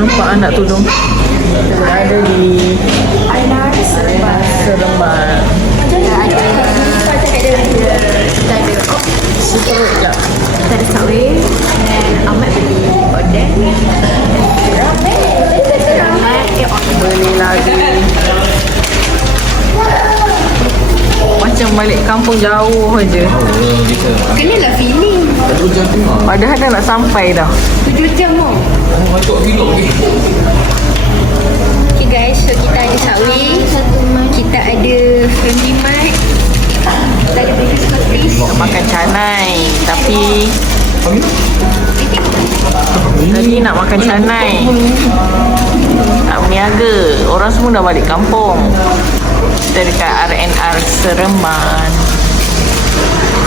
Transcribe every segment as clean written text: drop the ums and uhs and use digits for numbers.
Nampak anak tudung. Ada di Seremban. Seteruk je. Kita ada Subway dan Ahmad beli Oden. Beli lagi. Macam balik kampung jauh je. Kenalah feeling. Padahal dah nak sampai dah. 7 jam tau. Okay guys, so kita ada Subway, kita ada Family Mart, kita ada Bagus Coffee. Nak makan canai. Tapi tadi nak makan canai, tak berniaga. Orang semua dah balik kampung. Kita dekat RNR Seremban.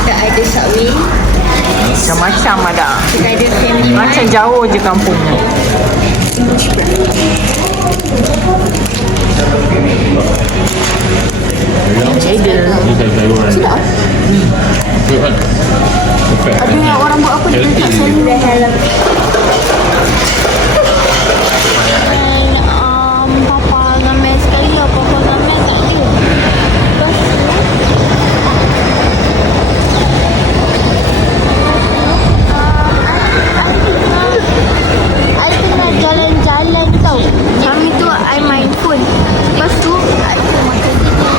Kita ada Subway, Macam-macam ada. kita ada Family Mart. Macam jauh je kampungnya. Cedel. Sudah? Ada yang orang buat apa dia tak selalu Papa ngamen sekali lah. Papa ngamen tak ada. Lepas I tengah jalan-jalan tau. Kami tu I main phone. Lepas tu I tengah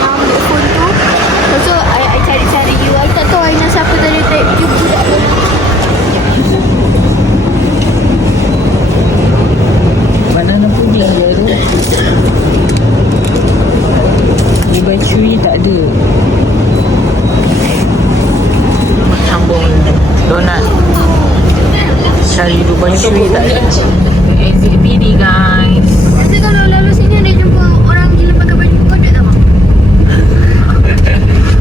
ambil phone tu. Lepas tu I cari-cari you. I tak tahu I nak siapa tadi type you budak tu. Banana pudding je tu. Dubai Chewy tak ada. Sambung donat. Cari Dubai Chewy tak ada. Exit PD guys. Nanti kalau lalu sini ada jumpa orang gila pakai baju kodok tak mak?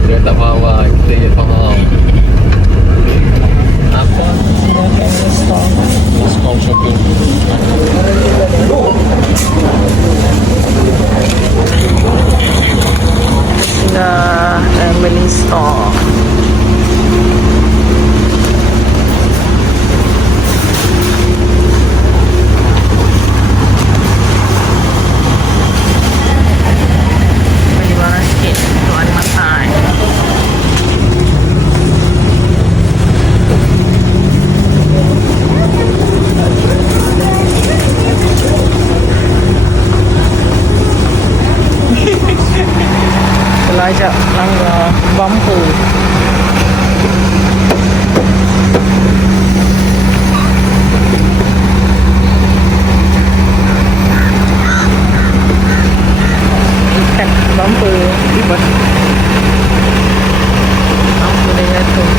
Dia tak faham lah, kita je faham. Apa? Silakan store. Discount shopping. Dah family store. Beli barang sikit untuk hari makan. Pelajak langgar bumper. Ikat bumper ribet. Bumper dah jatuh.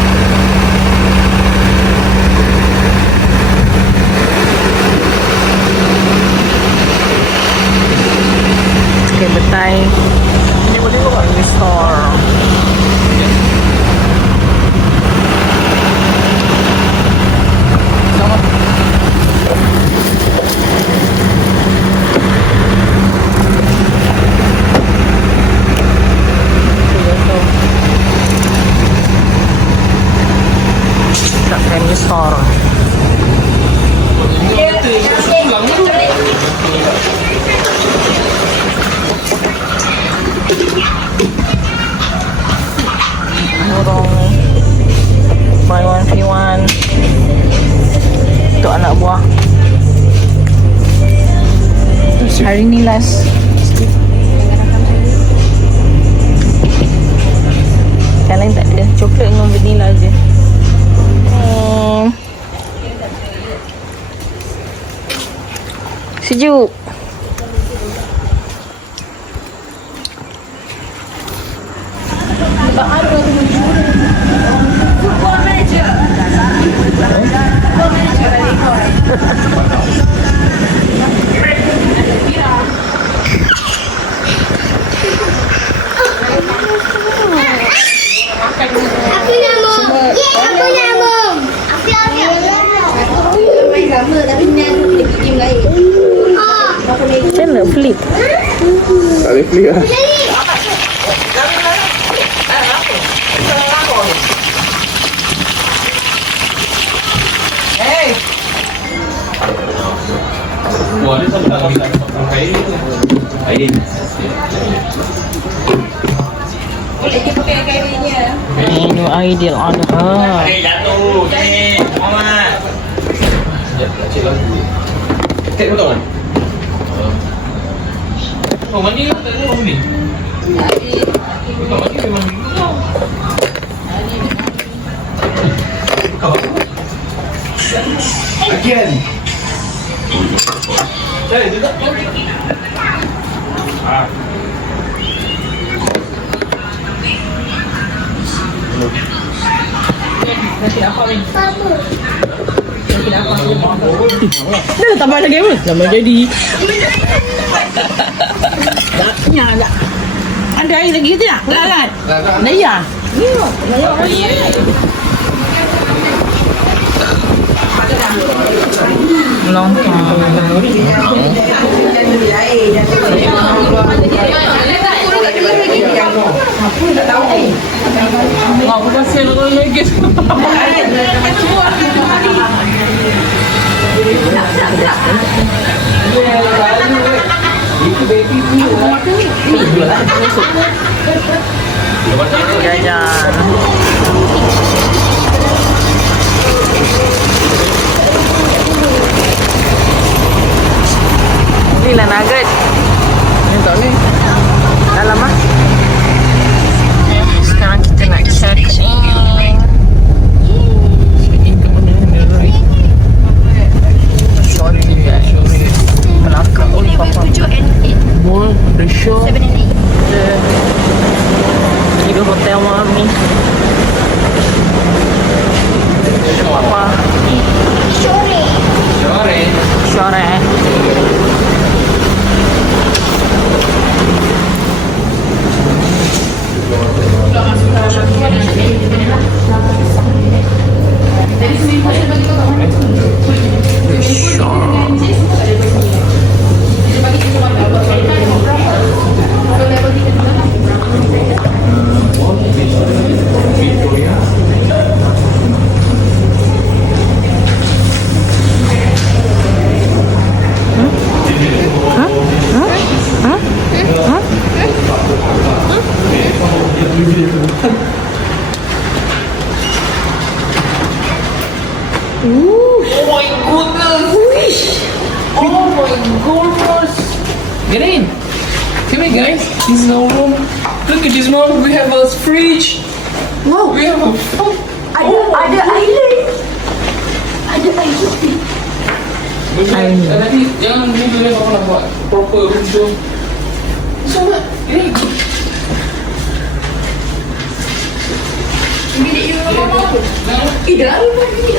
Okay, betai. Ini boleh buat di store. Sama. Tak family store. Dorong buy one free one untuk anak buah. Hari ni last. Yang lain tak ada. Coklat dengan vanilla je. Sejuk. Macam mana flip? Tak boleh pelik lah. Menu Aidil Adha. Dah tambah lagi apa? Tambah jadi. Taknya tak. Ada air lagi tu tak? Lalat. Naya. Aku kasih lagi. Jajan. Ni lah nugget. Ni tak ni. Dalam ah. Sekarang kita nak check in. Check in ke mana? Ni right. Sorry guys. Melaka oleh papa. Mall, the show. Di hotel mami. Apa? Sore. Get in. Come here, guys. This is our room. Look at this room. We have a fridge. Wow. We have a. Ada island. Ada island. Nanti jangan dulu ni orang nak buat proper room tu. So what? Ini. Bilik you apa? Dalam rumah ni.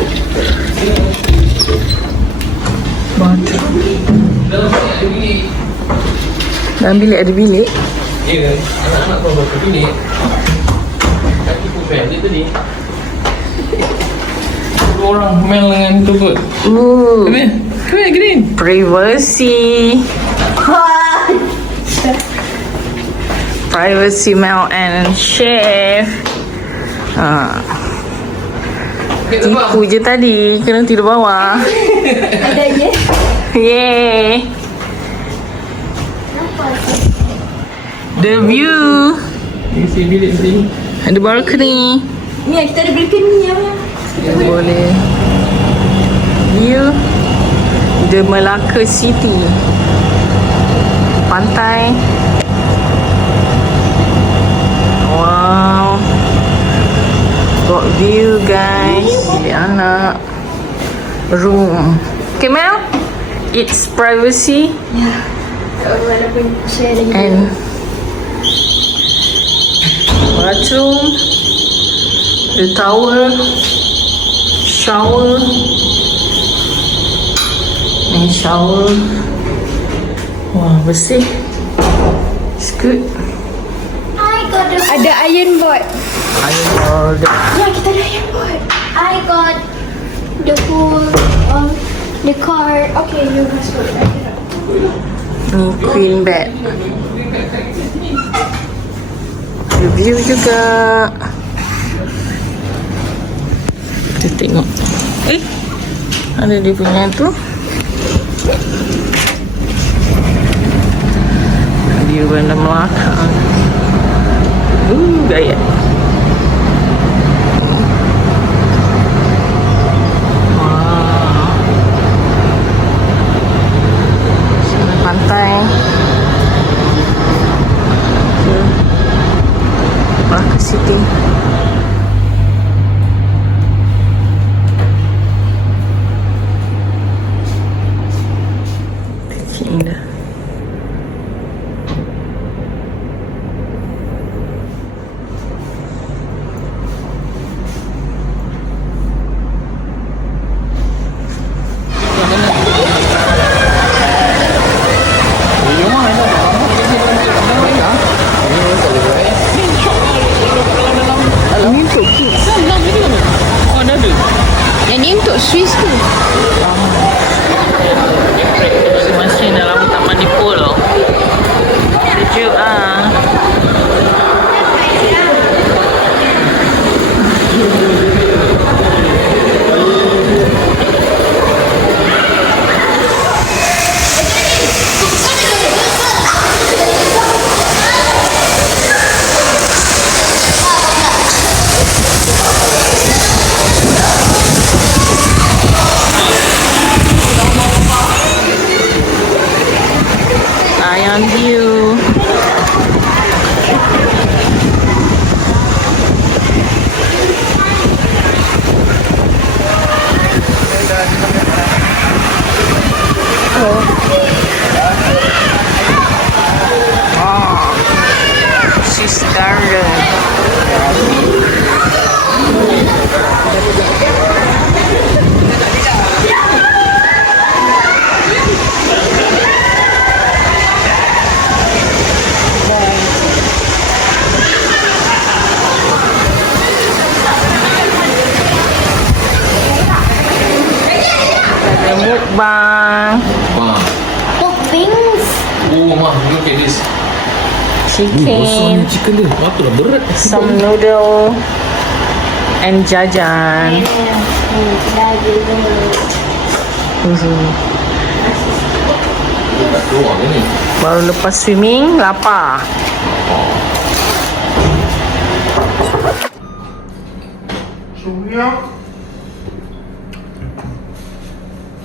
Batu. Dalam bilik ada bilik. Ya, anak-anak kau buat bilik. Kaki pun fair dia tadi. Dua orang main dengan tu kot. Come here, get in. Privacy. Privacy Mel and Chef. Tipu je tadi. Kena tidur bawah. Ada je. Yay. The view. Ni si bilik sini. Ada balcony. Ni kita ada balcony ya. Boleh. View The Melaka City. Pantai. Wow. Got view guys. Bilik anak. Room. Okay Mel, it's privacy Walaupun saya lagi. and bathroom, the towel, shower, and shower. Wah, bersih. It's good. Ada iron board. Iron board. Ya, kita ada iron board. I got the whole the car. Okay, you must go. Ni queen bed. Review juga. Kita tengok. Ada dia punya tu. view bandar Melaka. Gaya. Wow. Sana pantai. Melaka City. Indah. Ini untuk kids. Oh, ada. Yang ni untuk Swiss tu. Masih dalam taman Ipoh loh. Sejuk ah. Sayang view. Swiss Garden. Ada mukbang, Wah. Oh, wings. Oh, mah, look at this. chicken, Chicken dia. Apa lah berat. some noodle, and jajan. Dah ada. Tak keluar ke ni? Baru lepas swimming, lapar. Sonia?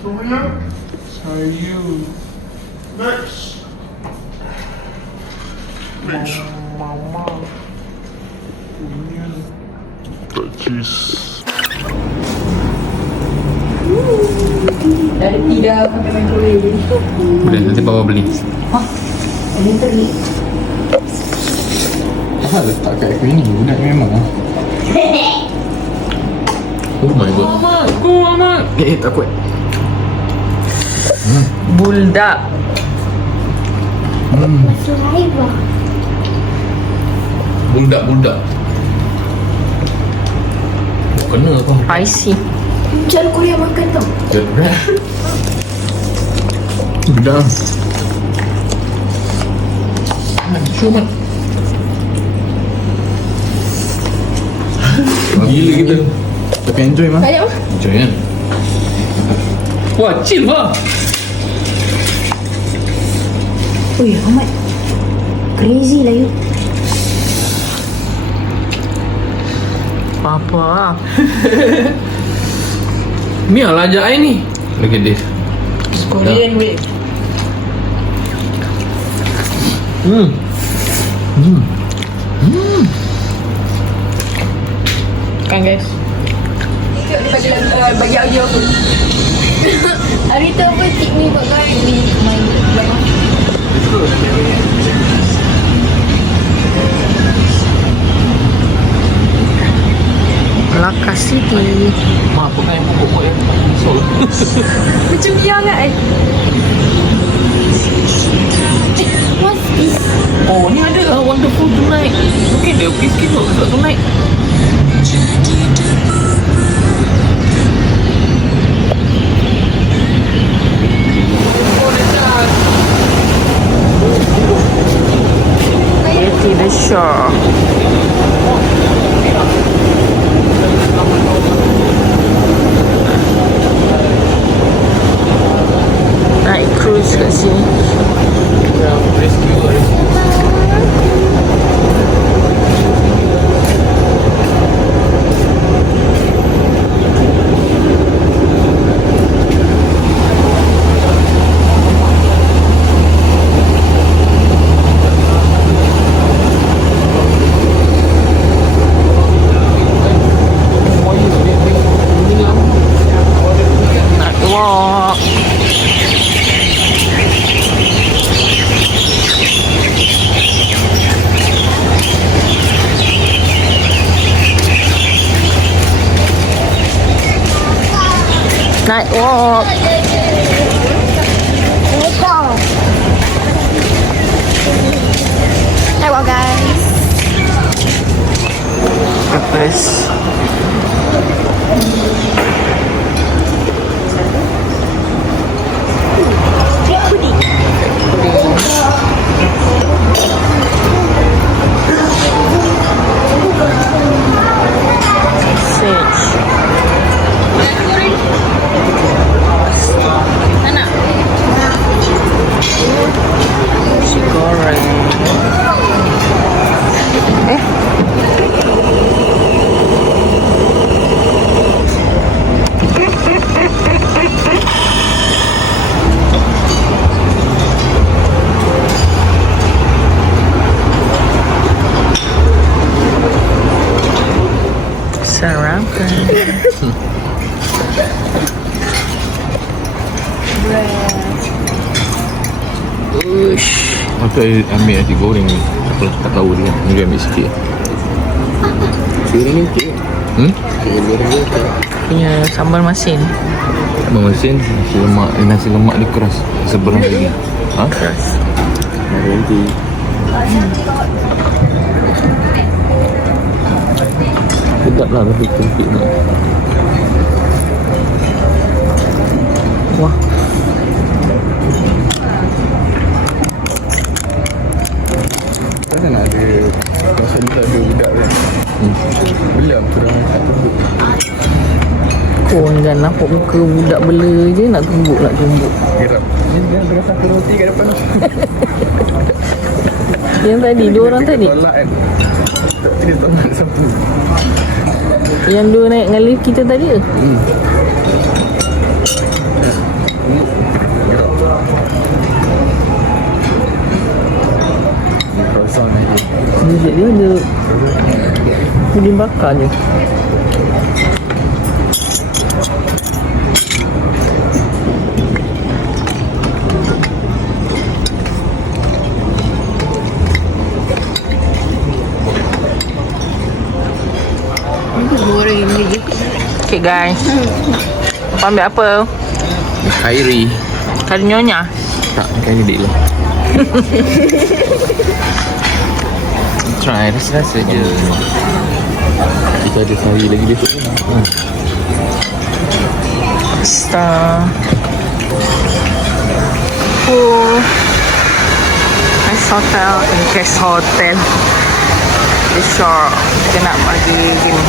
Sonia? Sayu. Next. Next. Mama. Sonia. Tak cheese. Boleh, nanti bawa beli. Ah, letak kat aku ni. Budak memang ah. Oh my god. Amat. Takut. Buldak. Saliva. Buldak. Kena apa? Spicy. Jangan Korea makan tau. Gerak. Budak. Cuma. Gila kita. Tapi enjoy mah. Banyak mah? Enjoy kan? Wah, chill lah. Ui, amat. Crazy lah you. Apa-apa lah. Mia lah ajak I ni. Look at this. Korean wave. Kan guys. Bagi audio aku. Hari tu apa tip ni buat kau ni main banyak. Melaka City. Mak, apa kan yang pokok yang sol. Macam dia kan? What's this? Oh, ni ada Wonderful Tonight. Mungkin dia sikit untuk tonight. Yeti the Shore. Naik cruise kat sini. Rescue. Night walk. Hi, well, guys. Breakfast. Nasi goreng. Sarapan. Ush. Apa ambil nasi goreng ni? Tak tahu dia. Dia ambil sikit. Goreng ni okey. Goreng ni okey. Punya sambal masin. Abang mesin nasi lemak dia keras. Sebelah lagi. Ha? Keras. Nanti. Sedap lah tapi kempit nak. Wah. Kan ada masa ni tak ada budak kan. Belam kurang tak tumbuk. Kau jangan nampak muka budak bela je nak tumbuk. Geram. Ni dia tengah satu roti kat depan. Yang tadi, dua orang tadi. Tolak kan. Tapi dia tolak sapu. Yang dua naik dengan lift kita tadi ke? Ni croissant lagi. Dia ada puding bakar je. Okay guys. Kau ambil apa? Kairi. Kari nyonya? Tak, kairi dik lah. Try rasa-rasa je. Kita ada sehari lagi besok pun. Pasta. Guest hotel. Resort. Kita nak pergi gini.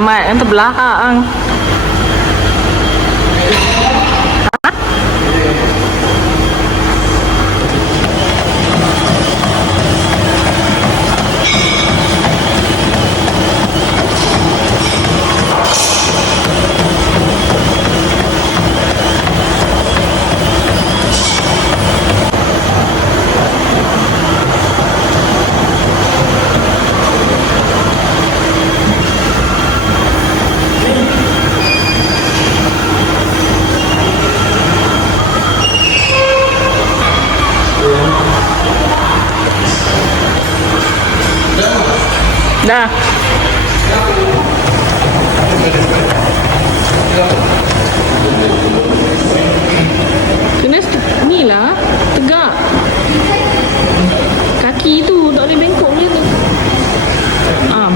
Amat kan terbelakang. Dah. Kena ni lah, tegak. Kaki tu tak boleh bengkok je tu.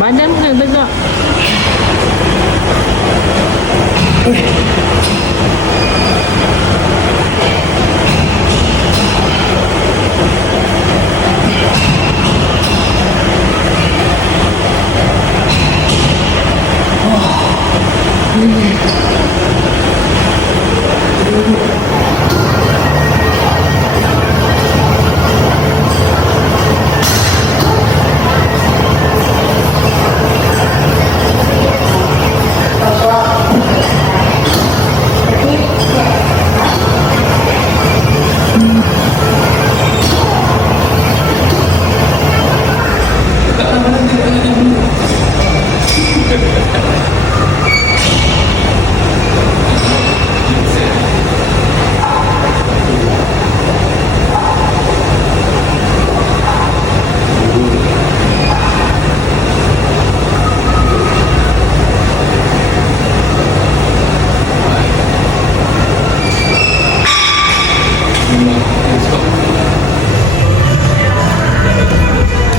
Badan kena tegak.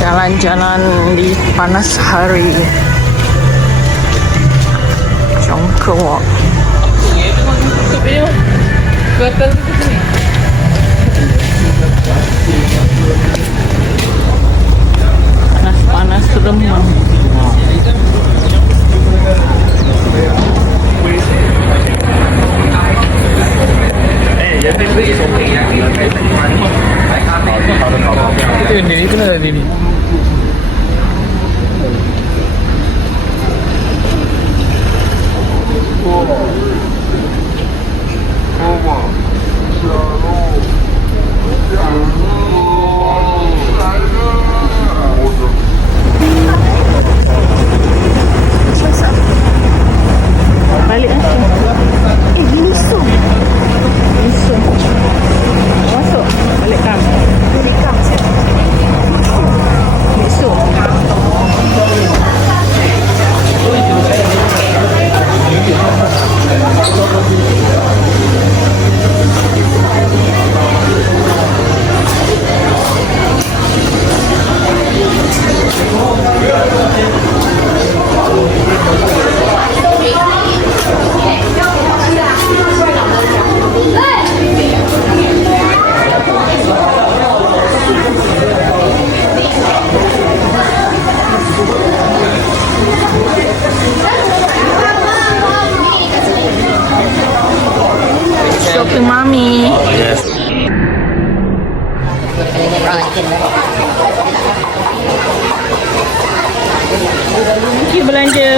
Jalan-jalan di panas hari. Jongkok. Panas remang. Itu lah ini. Balik lah. Ginisum. Masuk. Balik kam. Ginisum. Shopping Mami. Yes. Pergi belanja.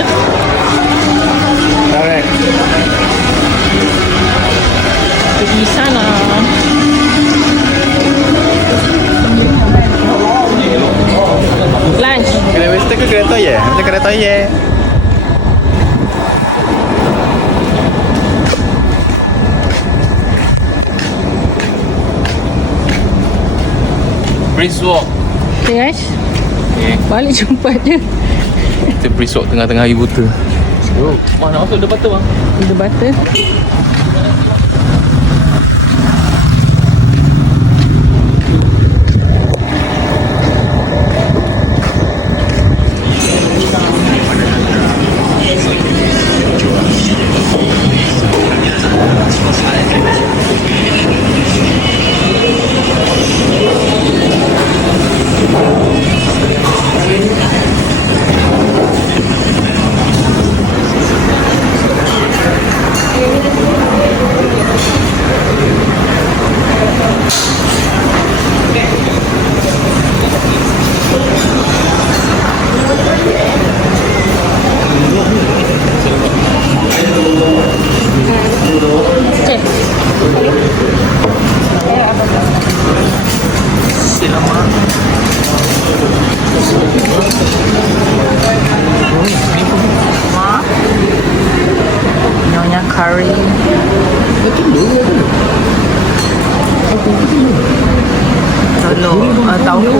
Alright. Pergi sana. Lunch. Kena western ke kereta ya? Macam kereta ya. Brisk walk. Okay guys. Okay. Balik cepat je. Kita brisk walk tengah-tengah hari buta. Wah, nak masuk depan tu bang. The butter. Nyonya curry. Telur, tahu.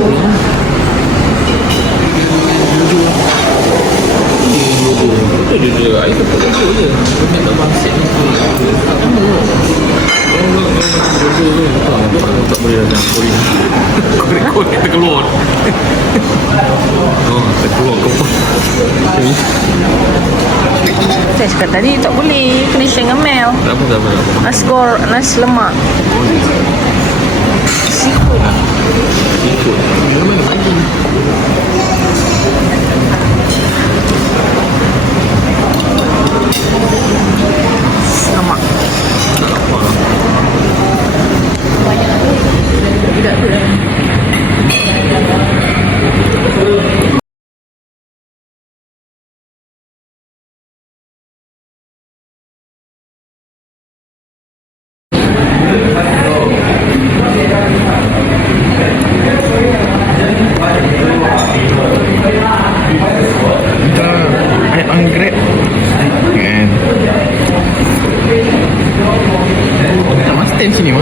Tak boleh datang korek terkeluar. Oh, terkeluar kepala. Saya cakap tadi tak boleh. Kena share dengan Mel. Tak apa. Nasi lemak. Seafood. Ikut. Mana lagi? Lemak. Ada anggrek kan. Tak mas stand sini mah.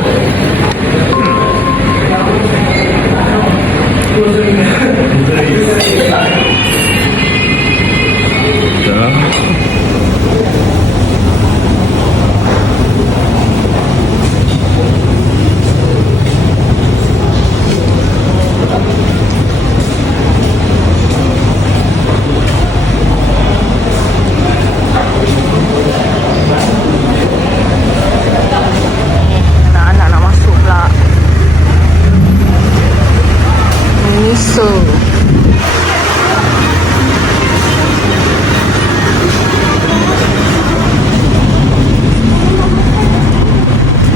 Anak-anak nak masuk pula. Miso.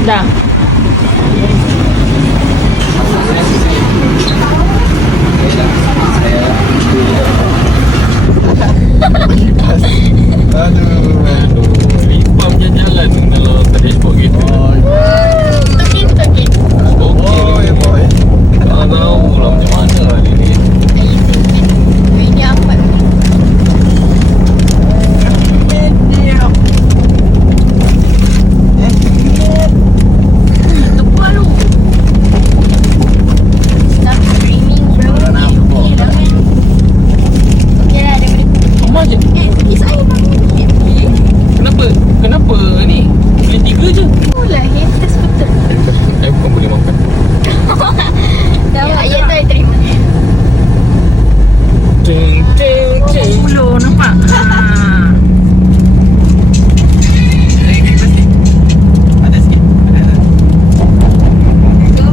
Dah. Limpam je jalan kalau transport gitu. Tokin. Okey. Tak tahu lah macam mana ni. Ini apa? Itu baru. Stop streaming bro. Okay lah kan. Okay lah daripada Amat je. saya bangun. Kenapa ni? Beli 3 je. Itulah haters betul. Bukan boleh makan. Ya, tak terima. Puluh nampak. Coba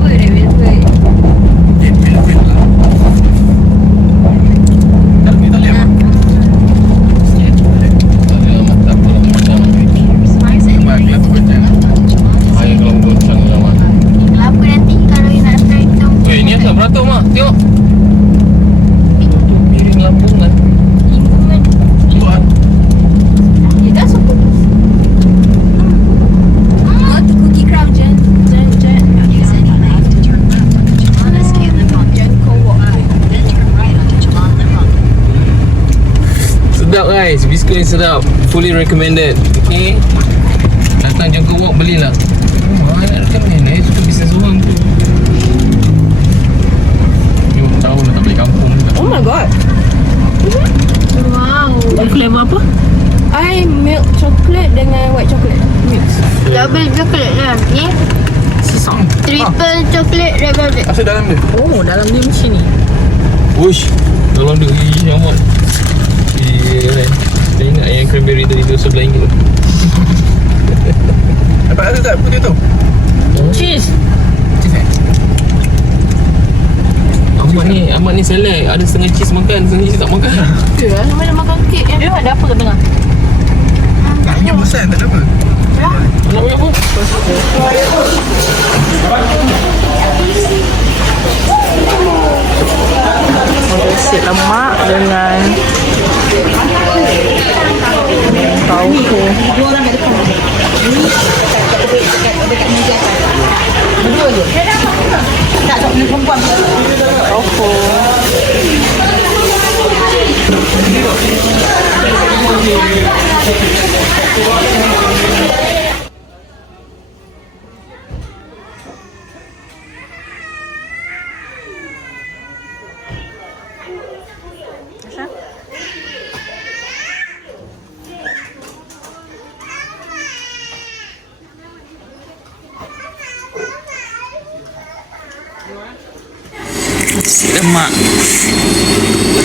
dah biasa. Kelapa nanti kalau you nak try kita Ni asal beratur mak. Tengok. Miring lambungan. lingkungan. Ya dah suka. Go to Cookie Craft jangan use any knife to turn left onto Chalana Scaling Pond. Jangan kau walk. Then turn right onto Chalana Pond. Sedap guys. Biskut ni sedap. Fully recommended. Okay. Datang Jangka Walk belilah. Nak recommend. Saya suka bisnes orang tu. Ni orang tahu lah tak balik kampung juga. Oh my god. Wow. Flavor apa? I milk chocolate dengan white chocolate mix. Double chocolate lah. Ni Sesong. triple chocolate red velvet. Asal dalam dia. Oh, dalam dia macam ni. Uish. Dalam dia. Ih, amat. Saya ingat yang cranberry tadi tu sebelah ringgit tu. Dapat rasa tak putih tu? Cheese. Cheese Ahmad ni select. Ada setengah cheese makan, setengah cheese tak makan. Ya, sama nak makan kek yang dia ada apa kat tengah? Ini besar tak ada apa. Nak bagi apa? Nasi lemak dengan tauhu. Tauhu. Lemak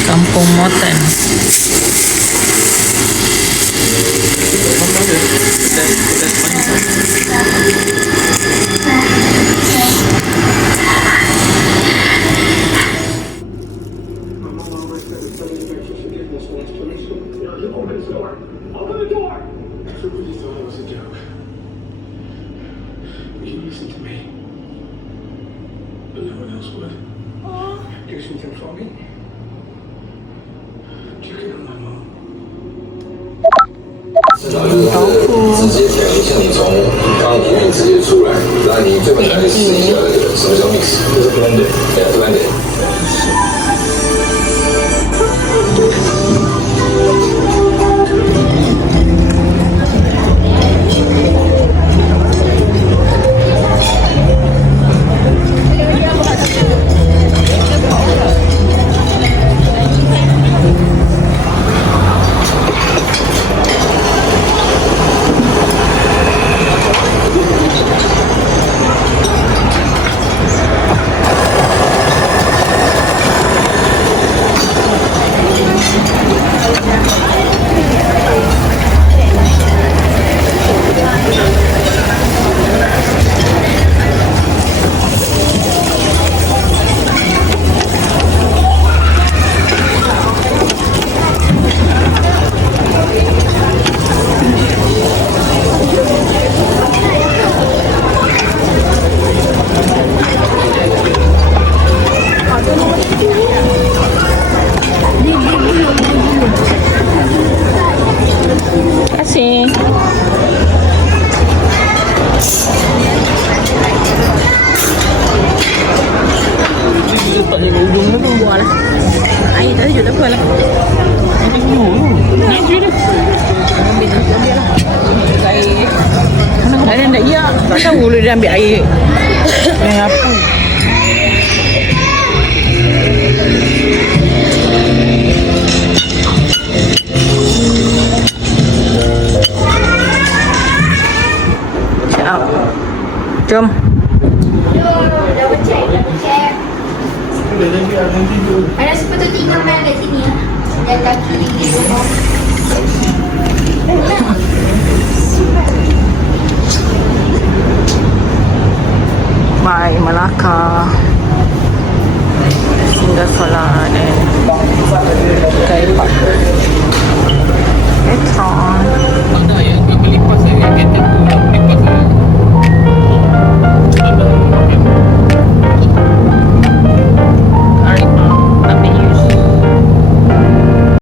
Kampung Motan. You listen to me. But no one else would. Do something for me. Check in on my mom. 直接调一下，你从汤里面直接出来，然后你最后来试一下那个什么叫 mix，就是 blended，对，blended。Terima kasih. Letaknya kat ujung tu. Buat lah. Air tadi juga tak apa lah. Naik dulu dah. Ambil lah. Air. Air dah iya. Tak tahu dia ambil air. Ni apa? Jom. Double check. Ada sepatu tinggal main kat sini ya. Dan kaki di rumah.